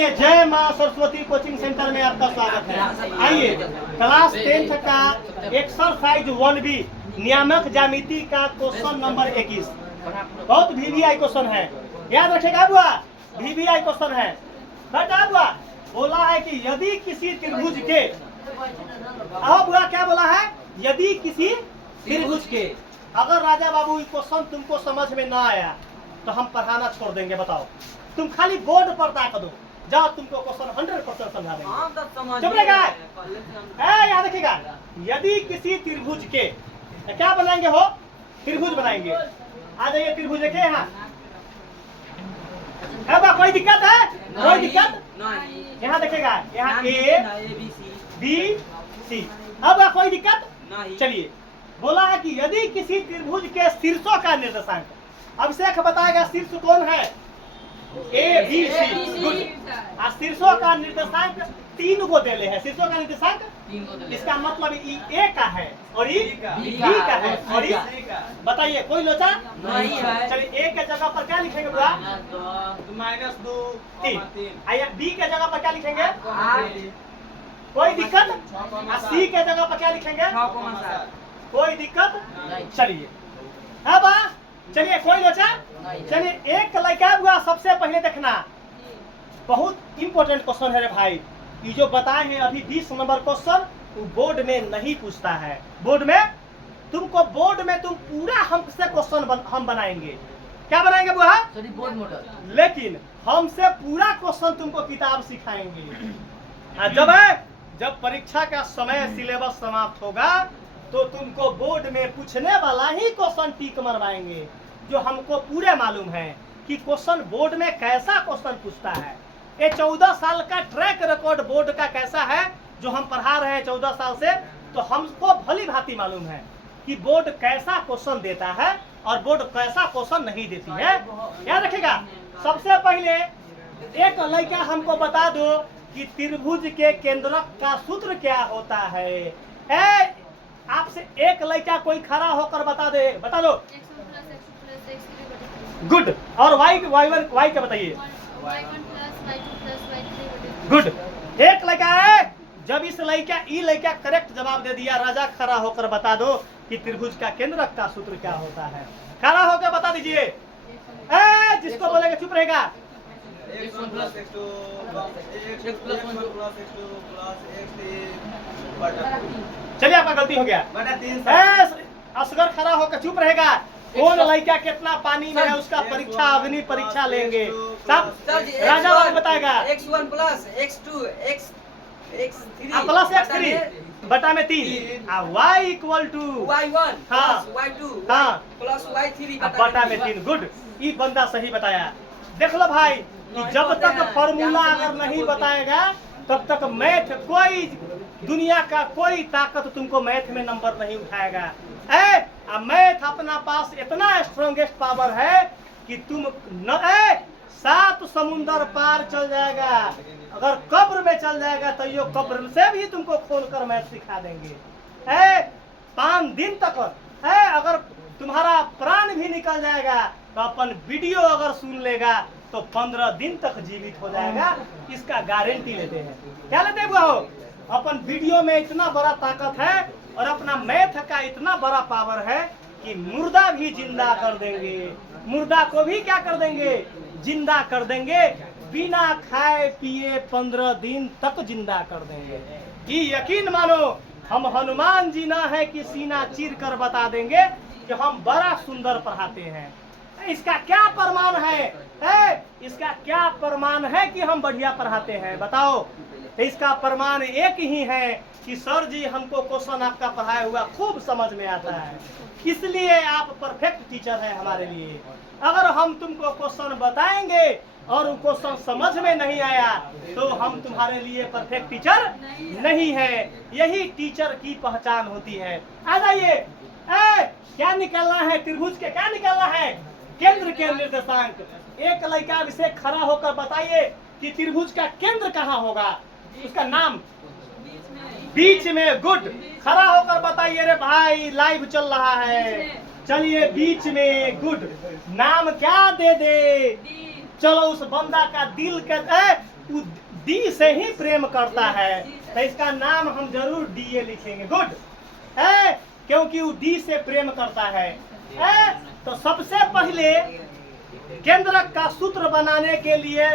जय मां Saraswati coaching centre में आपका स्वागत है। आइए क्लास 10th का एक्सरसाइज 1B नियामक ज्यामिति का क्वेश्चन नंबर 21 बहुत VVI क्वेश्चन है, याद रखेगा बुआ। VVI क्वेश्चन है बेटा बुआ। बोला है कि यदि किसी त्रिभुज के, अब बुआ क्या बोला है, यदि किसी त्रिभुज के, अगर राजा बाबू ये क्वेश्चन तुमको समझ में ना आया तो हम पढ़ाना छोड़ देंगे। बताओ, तुम खाली बोर्ड पर ताक दो, जाओ तुमको क्वेश्चन 100% समझा देंगे। चुप रहेगा, याद रखिएगा। यदि किसी त्रिभुज के क्या बनाएंगे हो, त्रिभुज बनाएंगे। आ जाइए त्रिभुज के यहाँ। कोई दिक्कत है? कोई दिक्कत नहीं। यहाँ देखिएगा, यहाँ ABC। अब कोई दिक्कत नहीं। चलिए, बोला है कि यदि किसी त्रिभुज के शीर्षों का निर्देशांक, अभिषेक बताएगा शीर्ष कौन है, ABC। गुड। शीर्षों का निर्देशांक 3 को देले है। शीर्षों का निर्देशांक, इसका मतलब ए का है और बी का है और बताइए कोई लोचा नहीं है। चलिए ए के जगह पर क्या लिखेंगे बुआ, -2 3। आइए बी के जगह पर क्या लिखेंगे, कोई दिक्कत। सी के जगह पर क्या लिखेंगे, कोई दिक्कत। चलिए अब चलिए कोई लोचा। चलिए एक लड़का हुआ, सबसे पहले देखना, बहुत इंपॉर्टेंट क्वेश्चन है रे भाई। ये जो बताए हैं अभी 20 नंबर क्वेश्चन, वो बोर्ड में नहीं पूछता है। बोर्ड में तुम पूरा हमसे क्वेश्चन हम बनाएंगे। क्या बनाएंगे बुआ, बोर्ड मॉडल। लेकिन हमसे पूरा क्वेश्चन तुमको किताब सिखाएंगे। जब परीक्षा का समय, सिलेबस समाप्त होगा तो तुमको बोर्ड में पूछने वाला ही क्वेश्चन टिक मरवाएंगे, जो हमको पूरे मालूम है कि क्वेश्चन बोर्ड में कैसा क्वेश्चन पूछता है। ये 14 साल का ट्रैक रिकॉर्ड बोर्ड का कैसा है, जो हम पढ़ा रहे हैं 14 साल से, तो हमको भली भांति मालूम है कि बोर्ड कैसा क्वेश्चन देता है और बोर्ड कैसा क्वेश्चन नहीं देती है। याद रखिएगा। सबसे पहले एक लड़का हमको बता दो कि त्रिभुज के केंद्रक का सूत्र क्या होता है। आपसे एक लड़का कोई खड़ा होकर बता दो। गुड। और वाई क्या बताइए, गुड। एक लड़का है, जब इस लड़का करेक्ट जवाब दे दिया, राजा खड़ा होकर बता दो कि त्रिभुज का केंद्रक का सूत्र क्या होता है। खड़ा होकर बता दीजिए। जिसको बोलेगा चुप रहेगा। चलिए आपका गलती हो गया। असगर खड़ा होकर चुप रहेगा। कौन लड़का कितना पानी में है उसका परीक्षा, अग्नि परीक्षा लेंगे सब। राजा बाबू बताएगा x1 + x2 x3 plus x3 बटा में 3 y = y1 हाँ y2 हाँ प्लस y3 बटा में 3। गुड। ये बंदा सही बताया। देख लो भाई, कि जब तक फॉर्मूला अगर नहीं बताएगा तब तक मैथ, कोई दुनिया का कोई ताकत तुमको मैथ में नंबर नहीं उठाएगा। मैथ अपना पास इतना स्ट्रॉन्गेस्ट पावर है कि तुम 7 समुंदर पार चल जाएगा। अगर कब्र में चल जाएगा तो यो कब्र से भी तुमको खोलकर मैथ सिखा देंगे। 5 दिन तक अगर तुम्हारा प्राण भी निकल जाएगा तो अपन वीडियो अगर सुन लेगा तो 15 दिन तक जीवित हो जाएगा। इसका गारंटी लेते हैं। क्या लेते हैं वो? अपन वीडियो में इतना बड़ा ताकत है और अपना मैथ का इतना बड़ा पावर है कि मुर्दा भी जिंदा कर देंगे। मुर्दा को भी क्या कर देंगे, जिंदा कर देंगे। बिना खाए पिए 15 दिन तक जिंदा कर देंगे। ये यकीन मानो, हम हनुमान जी ना है कि सीना चीर कर बता देंगे कि हम बड़ा सुंदर पढ़ाते हैं। इसका क्या प्रमाण है, इसका क्या प्रमाण है कि हम बढ़िया पढ़ाते हैं, बताओ। इसका प्रमाण एक ही है कि सर जी हमको क्वेश्चन आपका पढ़ाया हुआ खूब समझ में आता है, इसलिए आप परफेक्ट टीचर हैं हमारे लिए। अगर हम तुमको क्वेश्चन बताएंगे और वो क्वेश्चन समझ में नहीं आया तो हम तुम्हारे लिए परफेक्ट टीचर नहीं है। यही टीचर की पहचान होती है। आ जाइए, क्या निकालना है त्रिभुज के, क्या निकालना है, केंद्र के निर्देशांक। एक लड़का से खड़ा होकर बताइए कि त्रिभुज का केंद्र कहाँ होगा, उसका नाम बीच में। गुड। खड़ा होकर बताइए रे भाई, लाइव चल रहा है। चलिए बीच में। गुड। नाम क्या दे दे, चलो उस बंदा का दिल के वो डी से ही प्रेम करता है, तो इसका नाम हम जरूर डीए लिखेंगे। गुड है, क्योंकि वो डी से प्रेम करता है। तो सबसे पहले केंद्रक का सूत्र बनाने के लिए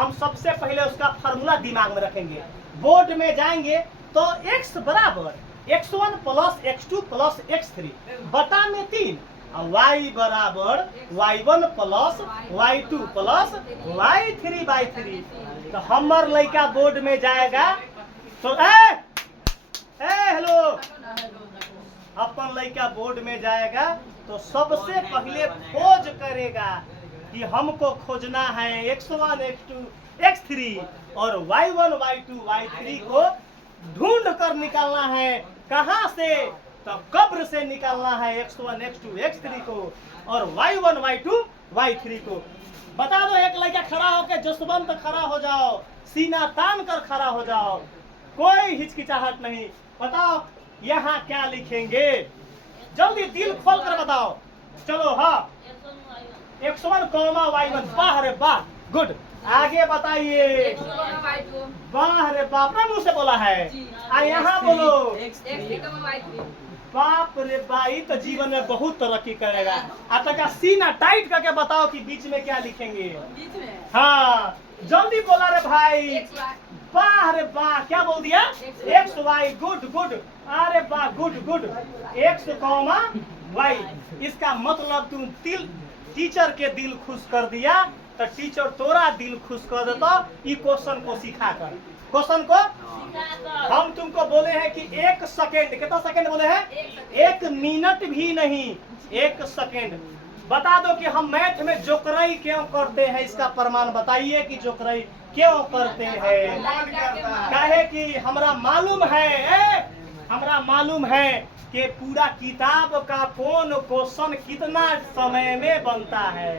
हम सबसे पहले उसका फार्मूला दिमाग में रखेंगे। बोर्ड में जाएंगे तो x बराबर x1 plus x2 plus x3 बटा में 3 और y बराबर y1 plus y2 plus y3 by 3। तो हमर लड़का बोर्ड में जाएगा तो हेलो अपन लड़का बोर्ड में जाएगा तो सबसे पहले खोज करेगा कि हमको खोजना है x1 x2 x3 और y1 y2 y3 को ढूंढ कर निकालना है। कहाँ से? तो कब्र से निकालना है x1 x2 x3 को और y1 y2 y3 को। बता दो, एक लड़का खड़ा होकर जसवंत खड़ा हो जाओ, सीना तान कर खड़ा हो जाओ, कोई हिचकिचाहट नहीं। बताओ यहाँ क्या लिखेंगे, जल्दी दिल खोल कर बताओ। चलो हाँ, x1 y1। वाह रे वाह, गुड। आगे बताइए। वाह रे बाप, अपने मुंह से बोला है। यहाँ बोलो। बाप रे भाई, तो जीवन में बहुत तरक्की करेगा। अब तक सीना टाइट करके बताओ कि बीच में क्या लिखेंगे। हाँ जल्दी बोला रे भाई। वाह रे वाह, क्या बोल दिया? X Y. गुड गुड, अरे वाह, good good. X comma y, इसका मतलब तुम टीचर के दिल खुश कर दिया तो टीचर तोरा दिल खुश कर देता। ये क्वेश्चन को सिखा कर, क्वेश्चन को हम तुमको बोले हैं कि 1 सेकेंड, कितना सेकेंड बोले हैं? 1 मिनट भी नहीं, 1 सेकेंड। बता दो कि हम मैथ में जोकराई क्यों करते हैं, इसका प्रमाण बताइए कि जोकराई क्यों करते हैं। कहे कि हमरा मालूम है कि पूरा किताब का कौन क्वेश्चन कितना समय में बनता है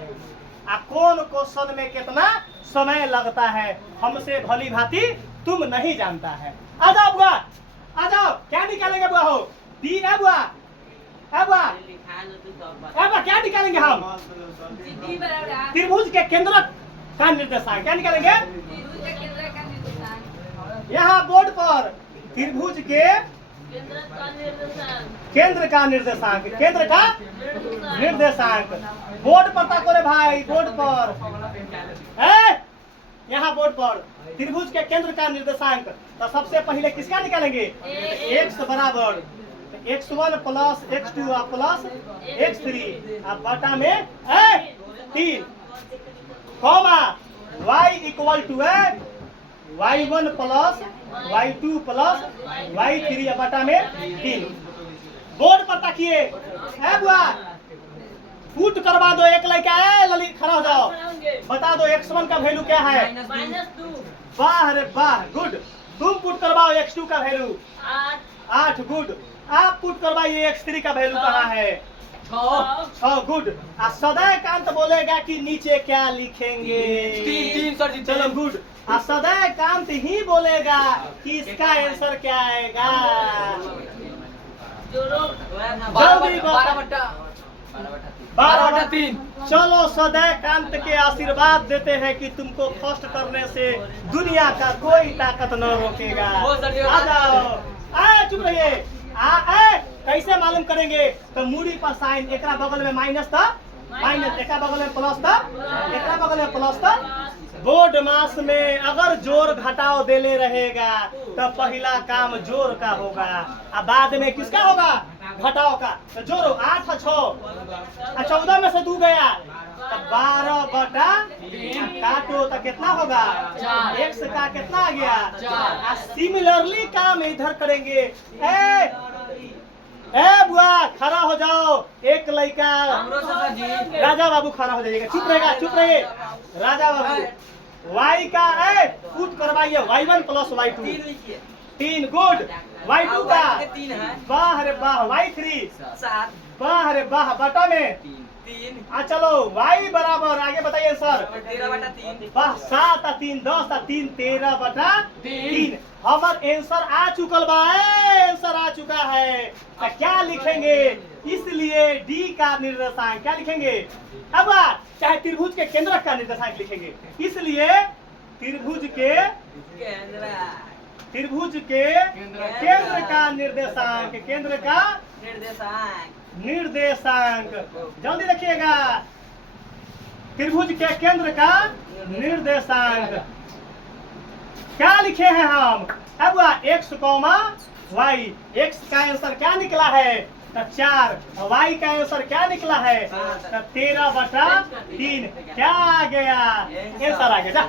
और कौन क्वेश्चन में कितना समय लगता है, हमसे भली भांति तुम नहीं जानता है। आ जाओ बुआ, आ जाओ। क्या निकालेंगे बुआ? हो दी है बुआ, है बुआ, है बुआ, क्या निकालेंगे हम? त्रिभुज के केंद्र का निर्देशांक। क्या निकालेंगे? यहाँ बोर्ड पर त्रिभुज के केंद्र का निर्देशांक, केंद्र का निर्देशांक। बोर्ड पर ताको रे भाई, बोर्ड पर है, यहाँ बोर्ड पर त्रिभुज के केंद्र का निर्देशांक। तो सबसे पहले किसका निकालेंगे? x बराबर x1 plus x2 plus x3 बटा में 3 comma y equal to y1 plus y2 plus y3 बटा में 3। बोर्ड पर ताकिए। बुआ फूट करवा दो, एक लड़का है ललित, खड़ा हो जाओ। बता दो x1 का वैल्यू क्या है? -2। वाह रे वाह, गुड। तुम पुट करवाओ x2 का वैल्यू 8। गुड। आप पुट करवाइए x3 का वैल्यू कहाँ है? 6। गुड। सदैकांत बोलेगा कि नीचे क्या लिखेंगे? 3 सर जी। चलो गुड। सदैकांत ही बोलेगा कि इसका आंसर क्या आएगा। जल्दी 12/3। चलो सदैकांत के आशीर्वाद देते हैं कि तुमको फर्स्ट करने से दुनिया का कोई ताकत न रोकेगा। आ जाओ, चुप रहिए। कैसे मालूम करेंगे? तो मूडी पर साइन, एक बगल में माइनस था, माइनस, एक बगल में प्लस था, एक बगल में प्लस था। बोर्ड मास में अगर जोर घटाव देले रहेगा तो पहला काम जोर का होगा और बाद में किसका होगा? घटाव का। तो जोर 8 और 6 और 14 में से 2 गया तो 12/3 काटो तो कितना होगा? x का कितना आ गया? सिमिलरली काम इधर करेंगे। बुआ खड़ा हो जाओ। एक लड़का राजा बाबू खड़ा हो जाइएगा, चुप रहेगा, चुप रहिए। राजा बाबू y का पुट करवाइए y1 plus y2 3। Good. y2 का 3 है। वाह रे वाह, y3 7। वाह रे वाह बटा में 3। चलो y बराबर, आगे बताइए सर। 13/3। वाह, 7 और 3 10 और 3 13/3। हमार आंसर आ चुकल बा, आंसर आ चुका है। तो क्या लिखेंगे? इसलिए डी का निर्देशांक क्या लिखेंगे? अब चाहे त्रिभुज के केंद्र का निर्देशांक लिखेंगे। इसलिए त्रिभुज के केंद्र त्रिभुज के केंद्र का निर्देशांक, केंद्र का निर्देशांक निर्देशांक। जल्दी रखिएगा, त्रिभुज के केंद्र का निर्देशांक क्या लिखे हैं हम? अब x, y, x का आंसर क्या निकला है? तो 4। y का आंसर क्या निकला है? तो 13/3। क्या आ गया? आंसर आ गया।